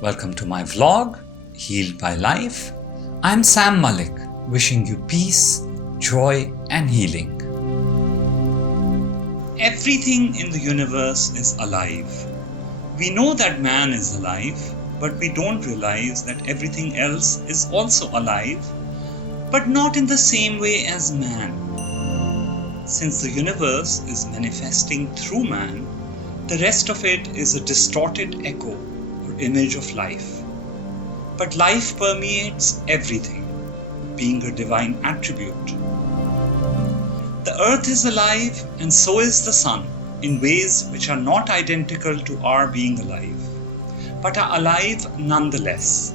Welcome to my vlog, Healed by Life. I'm Sam Malik, wishing you peace, joy, and healing. Everything in the universe is alive. We know that man is alive, but we don't realize that everything else is also alive, but not in the same way as man. Since the universe is manifesting through man, the rest of it is a distorted echo or image of life. But life permeates everything, being a divine attribute. The earth is alive, and so is the sun, in ways which are not identical to our being alive, but are alive nonetheless.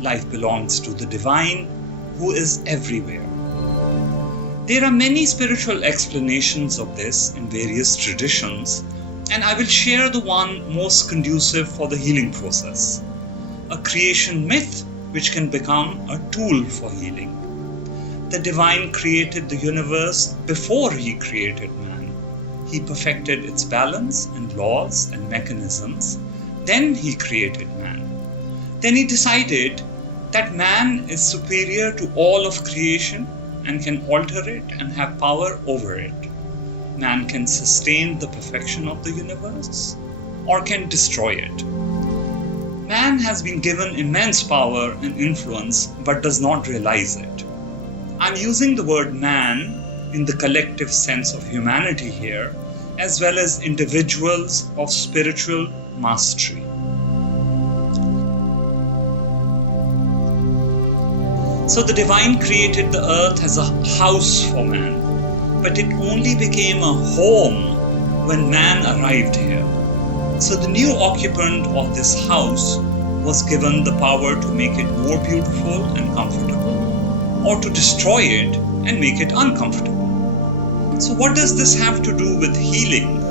Life belongs to the divine, who is everywhere. There are many spiritual explanations of this in various traditions, and I will share the one most conducive for the healing process. A creation myth which can become a tool for healing. The divine created the universe before he created man. He perfected its balance and laws and mechanisms. Then he created man. Then he decided that man is superior to all of creation and can alter it and have power over it. Man can sustain the perfection of the universe or can destroy it. Man has been given immense power and influence but does not realize it. I'm using the word man in the collective sense of humanity here, as well as individuals of spiritual mastery. So the divine created the earth as a house for man, but it only became a home when man arrived here. So the new occupant of this house was given the power to make it more beautiful and comfortable, or to destroy it and make it uncomfortable. So what does this have to do with healing?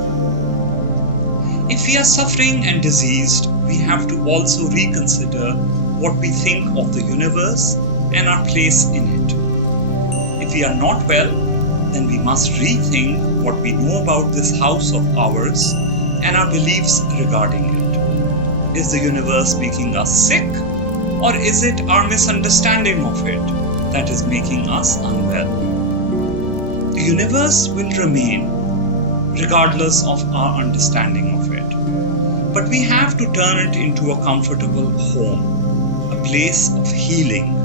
If we are suffering and diseased, we have to also reconsider what we think of the universe and our place in it. If we are not well, then we must rethink what we know about this house of ours and our beliefs regarding it. Is the universe making us sick, or is it our misunderstanding of it that is making us unwell? The universe will remain regardless of our understanding of it. But we have to turn it into a comfortable home, a place of healing.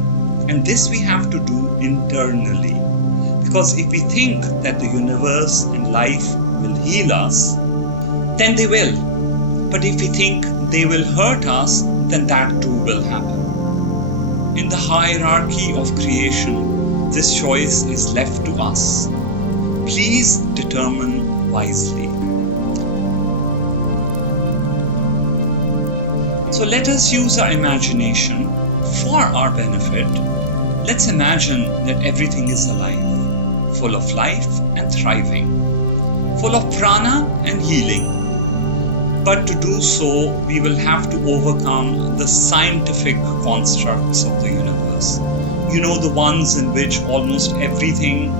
And this we have to do internally. Because if we think that the universe and life will heal us, then they will. But if we think they will hurt us, then that too will happen. In the hierarchy of creation, this choice is left to us. Please determine wisely. So let us use our imagination for our benefit. Let's imagine that everything is alive, full of life and thriving, full of prana and healing. But to do so, we will have to overcome the scientific constructs of the universe. You know, the ones in which almost everything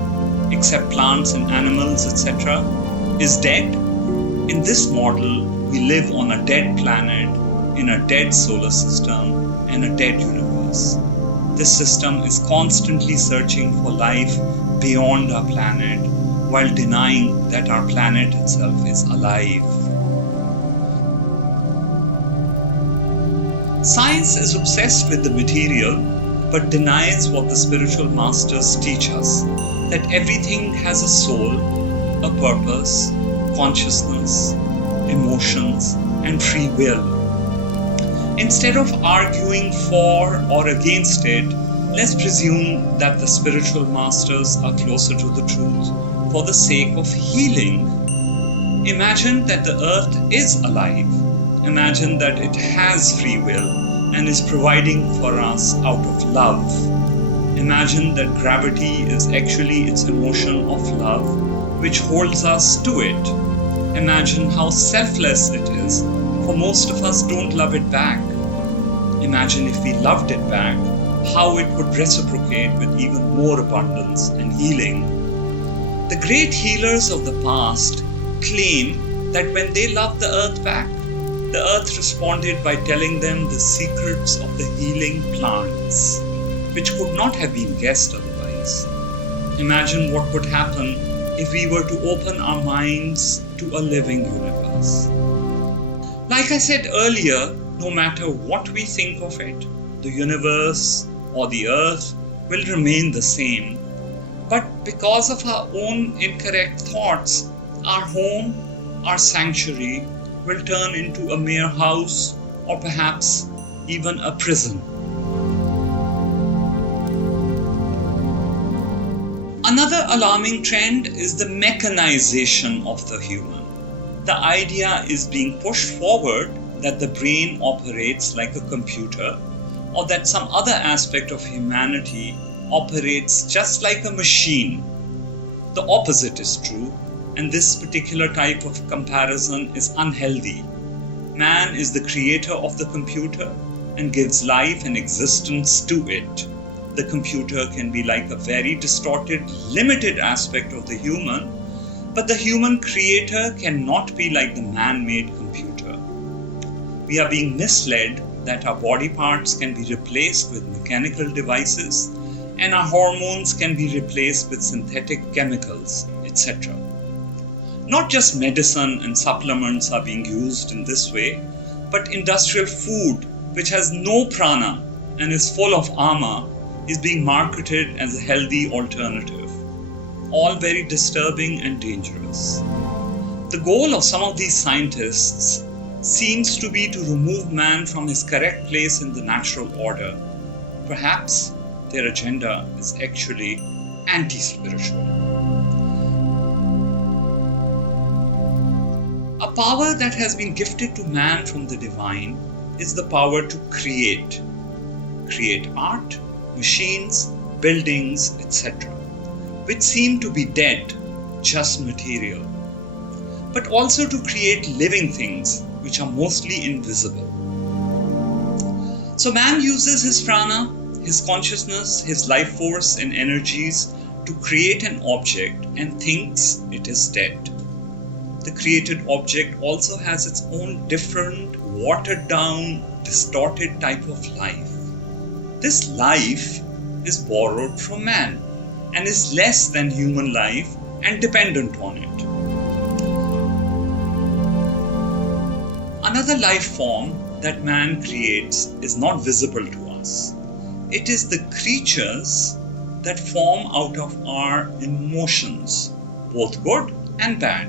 except plants and animals, etc., is dead. In this model, we live on a dead planet, in a dead solar system, and a dead universe. This system is constantly searching for life beyond our planet, while denying that our planet itself is alive. Science is obsessed with the material, but denies what the spiritual masters teach us, that everything has a soul, a purpose, consciousness, emotions, and free will. Instead of arguing for or against it, let's presume that the spiritual masters are closer to the truth for the sake of healing. Imagine that the earth is alive. Imagine that it has free will and is providing for us out of love. Imagine that gravity is actually its emotion of love, which holds us to it. Imagine how selfless it is, for most of us don't love it back. Imagine if we loved it back, how it would reciprocate with even more abundance and healing. The great healers of the past claim that when they love the earth back, The earth responded by telling them the secrets of the healing plants, which could not have been guessed otherwise. Imagine what would happen if we were to open our minds to a living universe. Like I said earlier, no matter what we think of it, the universe or the earth will remain the same. But because of our own incorrect thoughts, our home, our sanctuary, will turn into a mere house or perhaps even a prison. Another alarming trend is the mechanization of the human. The idea is being pushed forward that the brain operates like a computer, or that some other aspect of humanity operates just like a machine. The opposite is true, and this particular type of comparison is unhealthy. Man is the creator of the computer and gives life and existence to it. The computer can be like a very distorted, limited aspect of the human, but the human creator cannot be like the man-made computer. We are being misled that our body parts can be replaced with mechanical devices and our hormones can be replaced with synthetic chemicals, etc. Not just medicine and supplements are being used in this way, but industrial food, which has no prana and is full of ama, is being marketed as a healthy alternative. All very disturbing and dangerous. The goal of some of these scientists seems to be to remove man from his correct place in the natural order. Perhaps their agenda is actually anti-spiritual. A power that has been gifted to man from the divine is the power to create. Create art, machines, buildings, etc., which seem to be dead, just material. But also to create living things, which are mostly invisible. So man uses his prana, his consciousness, his life force and energies to create an object and thinks it is dead. The created object also has its own different, watered down, distorted type of life. This life is borrowed from man and is less than human life and dependent on it. Another life form that man creates is not visible to us. It is the creatures that form out of our emotions, both good and bad.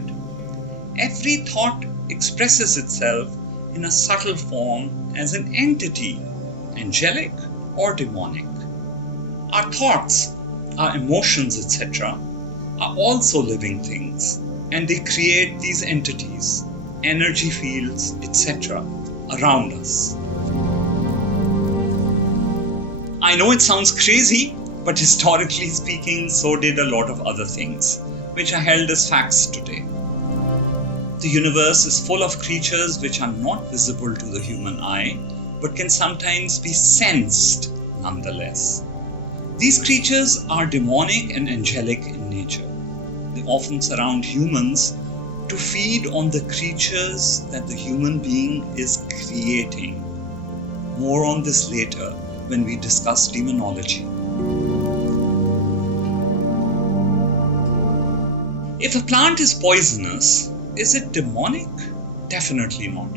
Every thought expresses itself in a subtle form as an entity, angelic or demonic. Our thoughts, our emotions, etc., are also living things, and they create these entities, energy fields, etc., around us. I know it sounds crazy, but historically speaking, so did a lot of other things, which are held as facts today. The universe is full of creatures which are not visible to the human eye, but can sometimes be sensed nonetheless. These creatures are demonic and angelic in nature. They often surround humans to feed on the creatures that the human being is creating. More on this later when we discuss demonology. If a plant is poisonous, is it demonic? Definitely not.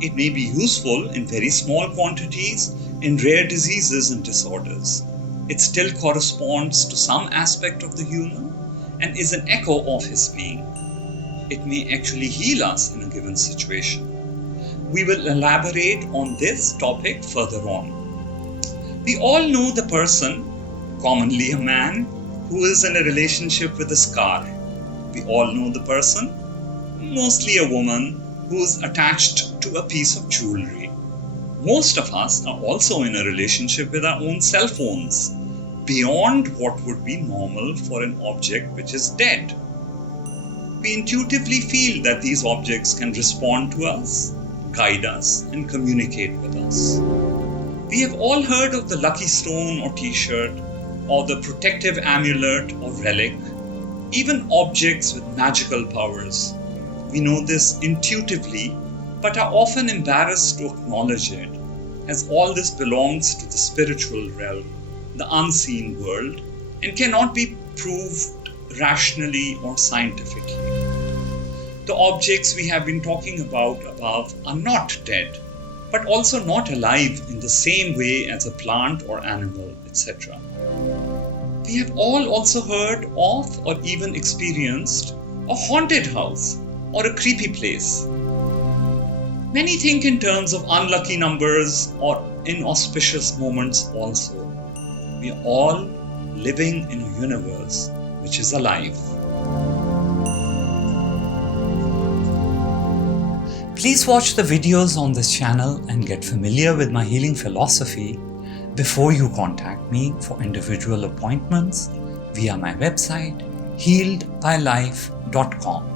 It may be useful in very small quantities in rare diseases and disorders. It still corresponds to some aspect of the human and is an echo of his being. It may actually heal us in a given situation. We will elaborate on this topic further on. We all know the person, commonly a man, who is in a relationship with a scar. We all know the person, mostly a woman, who is attached to a piece of jewelry. Most of us are also in a relationship with our own cell phones, beyond what would be normal for an object which is dead. We intuitively feel that these objects can respond to us, guide us, and communicate with us. We have all heard of the lucky stone or t-shirt, or the protective amulet or relic, even objects with magical powers. We know this intuitively, but are often embarrassed to acknowledge it, as all this belongs to the spiritual realm, the unseen world, and cannot be proved rationally or scientifically. The objects we have been talking about above are not dead, but also not alive in the same way as a plant or animal, etc. We have all also heard of or even experienced a haunted house or a creepy place. Many think in terms of unlucky numbers or inauspicious moments also. We are all living in a universe which is alive. Please watch the videos on this channel and get familiar with my healing philosophy before you contact me for individual appointments via my website healedbylife.com.